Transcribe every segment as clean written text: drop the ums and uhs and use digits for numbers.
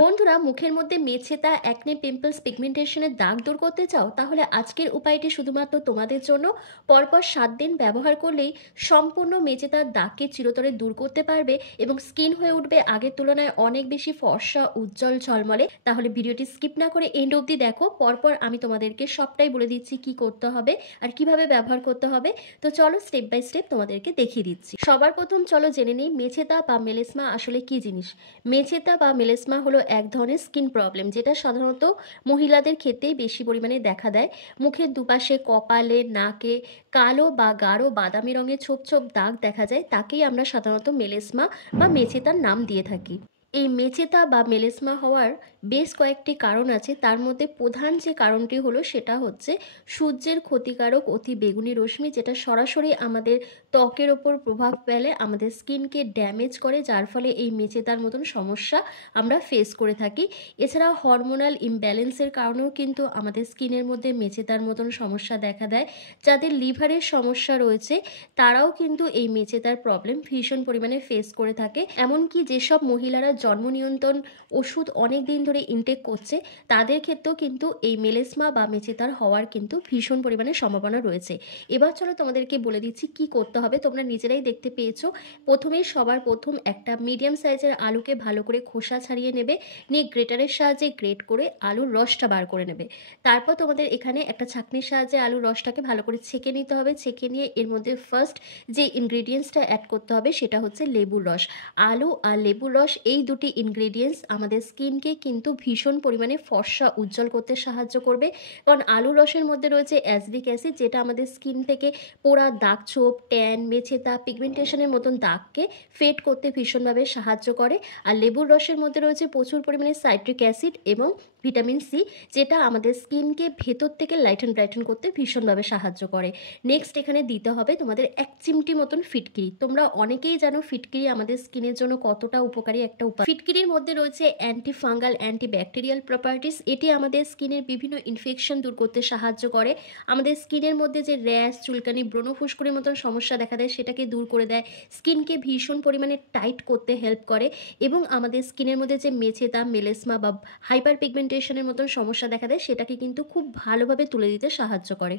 বন্ধুরা, মুখের মধ্যে মেছেতা, অ্যাকনে, পিম্পলস, পিগমেন্টেশনের দাগ দূর করতে চাও? তাহলে আজকের উপায়টি শুধুমাত্র তোমাদের জন্য। পরপর 7 দিন ব্যবহার করলেই সম্পূর্ণ মেছেতার দাগকে চিরতরে দূর করতে পারবে এবং স্কিন হয়ে উঠবে আগের তুলনায় অনেক বেশি ফর্সা, উজ্জ্বল, ঝলমলে। তাহলে ভিডিওটি স্কিপ না করে এন্ড অবধি দেখো। পরপর আমি তোমাদেরকে সবটাই বলে দিচ্ছি কি করতে হবে আর কিভাবে ব্যবহার করতে হবে। তো চলো স্টেপ বাই স্টেপ তোমাদেরকে দেখিয়ে দিচ্ছি। সবার প্রথম চলো জেনে নিই মেছেতা বা মেলেসমা আসলে কি জিনিস। মেছেতা বা মেলেসমা হলো এক ধরনের স্কিন প্রবলেম, যেটা সাধারণত মহিলাদের ক্ষেত্রেই বেশি পরিমাণে দেখা দেয়। মুখের দুপাশে, কপালে, নাকে কালো বা গাঢ় বাদামি রঙের ছোপ ছোপ দাগ দেখা যায়, তাকেই আমরা সাধারণত মেলেসমা বা মেছেতার নাম দিয়ে থাকি। এই মেছেতা বা মেলেসমা হওয়ার বেশ কয়েকটি কারণ আছে। তার মধ্যে প্রধান যে কারণটি হলো সেটা হচ্ছে সূর্যের ক্ষতিকারক অতি বেগুনি রশ্মি, যেটা সরাসরি আমাদের ত্বকের ওপর প্রভাব ফেলে, আমাদের স্কিনকে ড্যামেজ করে, যার ফলে এই মেছেতার মতন সমস্যা আমরা ফেস করে থাকি। এছাড়া হরমোনাল ইমব্যালেন্সের কারণেও কিন্তু আমাদের স্কিনের মধ্যে মেছেতার মতন সমস্যা দেখা দেয়। যাদের লিভারের সমস্যা রয়েছে তারাও কিন্তু এই মেছেতার প্রবলেম ভীষণ পরিমাণে ফেস করে থাকে। এমনকি যেসব মহিলারা জন্ম নিয়ন্ত্রণ ওষুধ অনেক দিন ধরে ইনটেক করছে, তাদের ক্ষেত্রেও কিন্তু এই মেলেসমা বা মেছেতার হওয়ার কিন্তু ভীষণ পরিমাণে সম্ভাবনা রয়েছে। এবার চলো তোমাদেরকে বলে দিচ্ছি কি করতে হবে। তোমরা নিজেরাই দেখতে পেয়েছো। প্রথমেই সবার প্রথম একটা মিডিয়াম সাইজের আলুকে ভালো করে খোসা ছাড়িয়ে নেবে, নিয়ে গ্রেটারের সাহায্যে গ্রেট করে আলুর রসটা বার করে নেবে। তারপর তোমাদের এখানে একটা ছাঁকনির সাহায্যে আলুর রসটাকে ভালো করে ছেঁকে নিতে হবে। ছেঁকে নিয়ে এর মধ্যে ফার্স্ট যে ইনগ্রিডিয়েন্টসটা অ্যাড করতে হবে সেটা হচ্ছে লেবুর রস। আলু আর লেবুর রস, এই দুটি ইনগ্রিডিয়েন্টস আমাদের স্কিনকে কিন্তু ভীষণ পরিমাণে ফর্সা, উজ্জ্বল করতে সাহায্য করবে। কারণ আলুর রসের মধ্যে রয়েছে অ্যাসিডিক অ্যাসিড, যেটা আমাদের স্কিন থেকে পোড়া দাগ ছোপ, ট্যান, মেছেতা, পিগমেন্টেশনের মতন দাগকে ফেড করতে ভীষণভাবে সাহায্য করে। আর লেবুর রসের মধ্যে রয়েছে প্রচুর পরিমাণে সাইট্রিক অ্যাসিড এবং ভিটামিন সি, যেটা আমাদের স্কিনকে ভেতর থেকে লাইটেন ব্রাইটেন করতে ভীষণভাবে সাহায্য করে। নেক্সট এখানে দিতে হবে তোমাদের 1 চিমটি মতন ফিটকিরি। তোমরা অনেকেই জানো ফিটকিরি আমাদের স্কিনের জন্য কতটা উপকারী একটা উপায়। ফিটকিরির মধ্যে রয়েছে anti fungal, anti bacterial properties. এটি আমাদের স্কিনের বিভিন্ন ইনফেকশন দূর করতে সাহায্য করে। আমাদের স্কিনের মধ্যে যে র্যাশ, চুলকানি, ব্রণ, ফুসকুড়ির মতন সমস্যা দেখা দেয় সেটাকে দূর করে দেয়। স্কিনকে ভীষণ পরিমাণে টাইট করতে হেল্প করে এবং আমাদের স্কিনের মধ্যে যে মেছেতা, মেলেসমা বা হাইপার পিগমেন্টেশনের মতন সমস্যা দেখা দেয় সেটাকে কিন্তু খুব ভালোভাবে তুলে দিতে সাহায্য করে।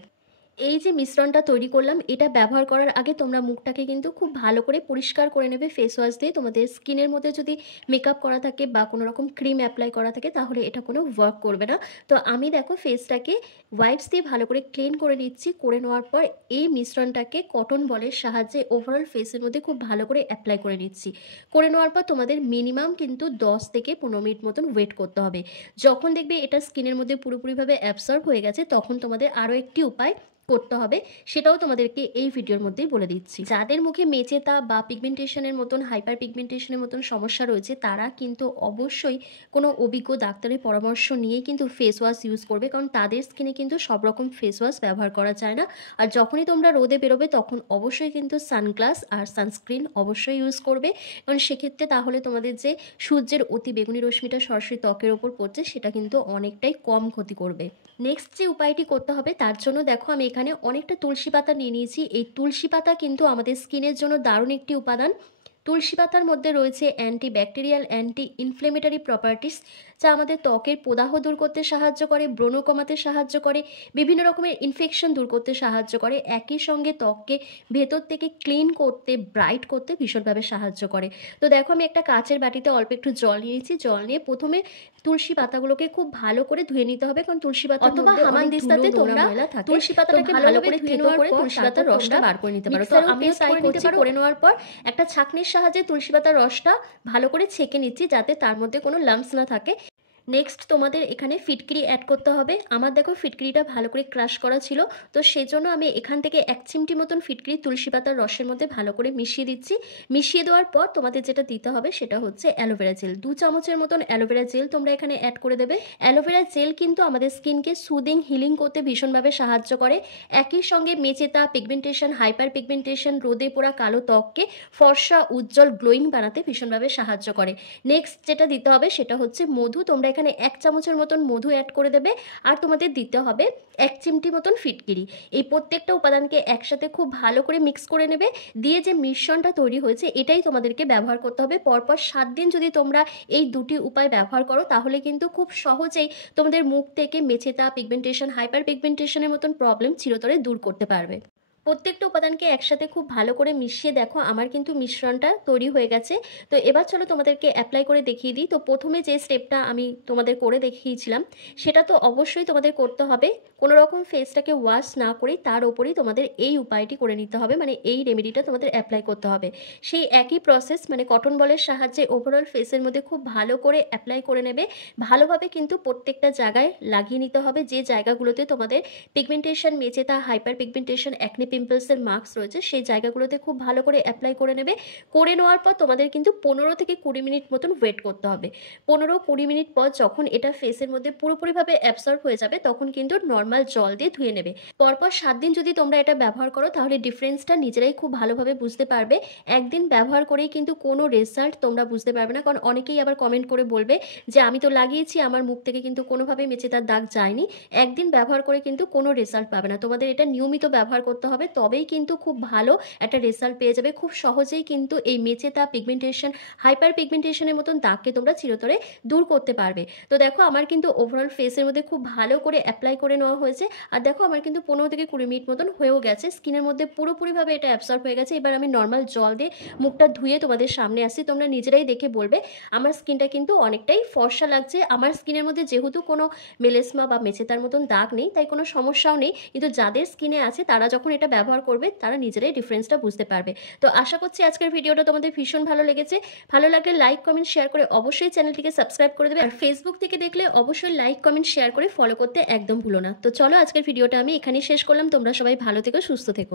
এই যে মিশ্রণটা তৈরি করলাম, এটা ব্যবহার করার আগে তোমরা মুখটাকে কিন্তু খুব ভালো করে পরিষ্কার করে নেবে ফেস ওয়াশ দিয়ে। তোমাদের স্কিনের মধ্যে যদি মেকআপ করা থাকে বা কোনো রকম ক্রিম অ্যাপ্লাই করা থাকে তাহলে এটা কোনো ওয়ার্ক করবে না। তো আমি দেখো ফেসটাকে ওয়াইপস দিয়ে ভালো করে ক্লিন করে নিচ্ছি। করে নেওয়ার পর এই মিশ্রণটাকে কটন বলের সাহায্যে ওভারঅল ফেসের মধ্যে খুব ভালো করে অ্যাপ্লাই করে নিচ্ছি। করে নেওয়ার পর তোমাদের মিনিমাম কিন্তু 10 থেকে 15 মিনিট মতন ওয়েট করতে হবে। যখন দেখবে এটা স্কিনের মধ্যে পুরোপুরিভাবে অ্যাবসর্ব হয়ে গেছে, তখন তোমাদের আরও একটি উপায় করতে হবে, সেটাও তোমাদেরকে এই ভিডিওর মধ্যেই বলে দিচ্ছি। যাদের মুখে মেছেতা বা পিগমেন্টেশনের মতন, হাইপার পিগমেন্টেশনের মতন সমস্যা রয়েছে, তারা কিন্তু অবশ্যই কোনো অভিজ্ঞ ডাক্তারের পরামর্শ নিয়েই কিন্তু ফেস ওয়াশ ইউজ করবে, কারণ তাদের স্কিনে কিন্তু সব রকম ফেস ওয়াশ ব্যবহার করা যায় না। আর যখনই তোমরা রোদে বেরোবে তখন অবশ্যই কিন্তু সানগ্লাস আর সানস্ক্রিন অবশ্যই ইউজ করবে, কারণ সেক্ষেত্রে তাহলে তোমাদের যে সূর্যের অতি বেগুনি রশ্মিটা সরাসরি ত্বকের ওপর পড়ছে সেটা কিন্তু অনেকটাই কম ক্ষতি করবে। নেক্সট যে উপায়টি করতে হবে তার জন্য দেখো আমি এখানে অনেকটা তুলসী পাতা নিয়ে নিয়েছি। এই তুলসী পাতা কিন্তু আমাদের স্কিনের জন্য দারুণ একটি উপাদান। তুলসী পাতার মধ্যে রয়েছে anti bacterial, anti inflammatory properties, যা আমাদের ত্বকের প্রদাহ দূর করতে সাহায্য করে, ব্রণ কমাতে সাহায্য করে, বিভিন্ন রকমের ইনফেকশন দূর করতে সাহায্য করে, একই সঙ্গে ত্বককে ভেতর থেকে ক্লিন করতে, ব্রাইট করতে ভীষণভাবে সাহায্য করে। তো দেখো আমি একটা কাচের বাটিতে অল্প একটু জল নিয়েছি। জল নিয়ে প্রথমে তুলসী পাতাগুলোকে খুব ভালো করে ধুয়ে নিতে হবে, কারণ তুলসী পাতা অথবা হামানদিস্তাতে তোমরা তুলসী পাতাটাকে ভালো করে ধুয়ে নেওয়ার পর তুলসী পাতার রসটা বার করে নিতে পারো। তো আমিও তাই করছি। করে নেওয়ার পর একটা ছাঁকনির সাহায্যে তুলসী পাতার রসটা ভালো করে ছেঁকে নিচ্ছি, যাতে তার মধ্যে কোনো লাম্পস না থাকে। নেক্সট তোমাদের এখানে ফিটকিরি অ্যাড করতে হবে। আমার দেখো ফিটকিরিটা ভালো করে ক্রাশ করা ছিল, তো সেজন্য আমি এখান থেকে 1 চিমটি মতন ফিটকিরি তুলসী পাতার রসের মধ্যে ভালো করে মিশিয়ে দিচ্ছি। মিশিয়ে দেওয়ার পর তোমাদের যেটা দিতে হবে সেটা হচ্ছে অ্যালোভেরা জেল। 2 চামচের মতন অ্যালোভেরা জেল তোমরা এখানে অ্যাড করে দেবে। অ্যালোভেরা জেল কিন্তু আমাদের স্কিনকে সুদিং, হিলিং করতে ভীষণভাবে সাহায্য করে। একই সঙ্গে মেছেতা, পিগমেন্টেশন, হাইপার পিগমেন্টেশন, রোদে পোড়া কালো ত্বককে ফর্সা, উজ্জ্বল, গ্লোয়িং বানাতে ভীষণভাবে সাহায্য করে। নেক্সট যেটা দিতে হবে সেটা হচ্ছে মধু। তোমরা এখানে 1 চামচের মতন মধু অ্যাড করে দেবে, আর তোমাদের দিতে হবে 1 চিমটি মতন ফিটকিরি। এই প্রত্যেকটা উপাদানকে একসাথে খুব ভালো করে মিক্স করে নেবে। দিয়ে যে মিশ্রণটা তৈরি হয়েছে এটাই তোমাদেরকে ব্যবহার করতে হবে। পরপর 7 দিন যদি তোমরা এই দুটি উপায় ব্যবহার করো তাহলে কিন্তু খুব সহজেই তোমাদের মুখ থেকে মেচেতা, পিগমেন্টেশন, হাইপার পিগমেন্টেশনের মতন প্রবলেম চিরতরে দূর করতে পারবে। প্রত্যেকটা উপাদানকে একসাথে খুব ভালো করে মিশিয়ে দেখো আমার কিন্তু মিশ্রণটা তৈরি হয়ে গেছে। তো এবার চলো তোমাদেরকে অ্যাপ্লাই করে দেখিয়ে দিই। তো প্রথমে যে স্টেপটা আমি তোমাদের করে দেখিয়েছিলাম সেটা তো অবশ্যই তোমাদের করতে হবে। কোনো রকম ফেসটাকে ওয়াশ না করে তার ওপরেই তোমাদের এই উপায়টি করে নিতে হবে, মানে এই রেমেডিটা তোমাদের অ্যাপ্লাই করতে হবে। সেই একই প্রসেস, মানে কটন বলের সাহায্যে ওভারঅল ফেসের মধ্যে খুব ভালো করে অ্যাপ্লাই করে নেবে। ভালোভাবে কিন্তু প্রত্যেকটা জায়গায় লাগিয়ে নিতে হবে, যে জায়গাগুলোতে তোমাদের পিগমেন্টেশন, মেচেতা, হাইপার পিগমেন্টেশন, অ্যাকনে পিম্পলসের মার্কস রয়েছে সেই জায়গাগুলোতে খুব ভালো করে অ্যাপ্লাই করে নেবে। করে নেওয়ার পর তোমাদের কিন্তু 15 থেকে 20 মিনিট মতন ওয়েট করতে হবে। 15-20 মিনিট পর যখন এটা ফেসের মধ্যে পুরোপুরিভাবে অ্যাবসর্ব হয়ে যাবে তখন কিন্তু নর্মাল জল দিয়ে ধুয়ে নেবে। পরপর 7 দিন যদি তোমরা এটা ব্যবহার করো তাহলে ডিফারেন্সটা নিজেরাই খুব ভালোভাবে বুঝতে পারবে। একদিন ব্যবহার করেই কিন্তু কোনো রেজাল্ট তোমরা বুঝতে পারবে না, কারণ অনেকেই আবার কমেন্ট করে বলবে যে আমি তো লাগিয়েছি আমার মুখ থেকে কিন্তু কোনোভাবেই মেচেদার দাগ যায়নি। একদিন ব্যবহার করে কিন্তু কোনো রেজাল্ট পাবে না। তোমাদের এটা নিয়মিত ব্যবহার করতে হবে, তবেই কিন্তু খুব ভালো একটা রেজাল্ট পেয়ে যাবে। খুব সহজেই কিন্তু এই মেচেতা, পিগমেন্টেশন, হাইপার পিগমেন্টেশনের মতন দাগকে তোমরা চিরতরে দূর করতে পারবে। তো দেখো আমার কিন্তু ওভারঅল ফেসের মধ্যে খুব ভালো করে অ্যাপ্লাই করে নেওয়া হয়েছে। আর দেখো আমার কিন্তু 15 থেকে 20 মিনিট মতন হয়েও গেছে। স্কিনের মধ্যে পুরোপুরিভাবে এটা অ্যাবসর্ব হয়ে গেছে। এবার আমি নর্মাল জল দিয়ে মুখটা ধুয়ে তোমাদের সামনে আসছি। তোমরা নিজেরাই দেখে বলবে আমার স্কিনটা কিন্তু অনেকটাই ফর্সা লাগছে। আমার স্কিনের মধ্যে যেহেতু কোনো মেলেসমা বা মেচেতার মতন দাগ নেই তাই কোনো সমস্যাও নেই, কিন্তু যাদের স্কিনে আছে তারা যখন এটা ব্যবহার করবে তারা নিজেরাই ডিফারেন্সটা বুঝতে পারবে। তো আশা করছি আজকের ভিডিওটা তোমাদের ভীষণ ভালো লেগেছে। ভালো লাগলে লাইক, কমেন্ট, শেয়ার করে অবশ্যই চ্যানেলটিকে সাবস্ক্রাইব করে দেবে। আর ফেসবুক থেকে দেখলে অবশ্যই লাইক, কমেন্ট, শেয়ার করে ফলো করতে একদম ভুলো না। তো চলো আজকের ভিডিওটা আমি এখানেই শেষ করলাম। তোমরা সবাই ভালো থেকো, সুস্থ থেকো।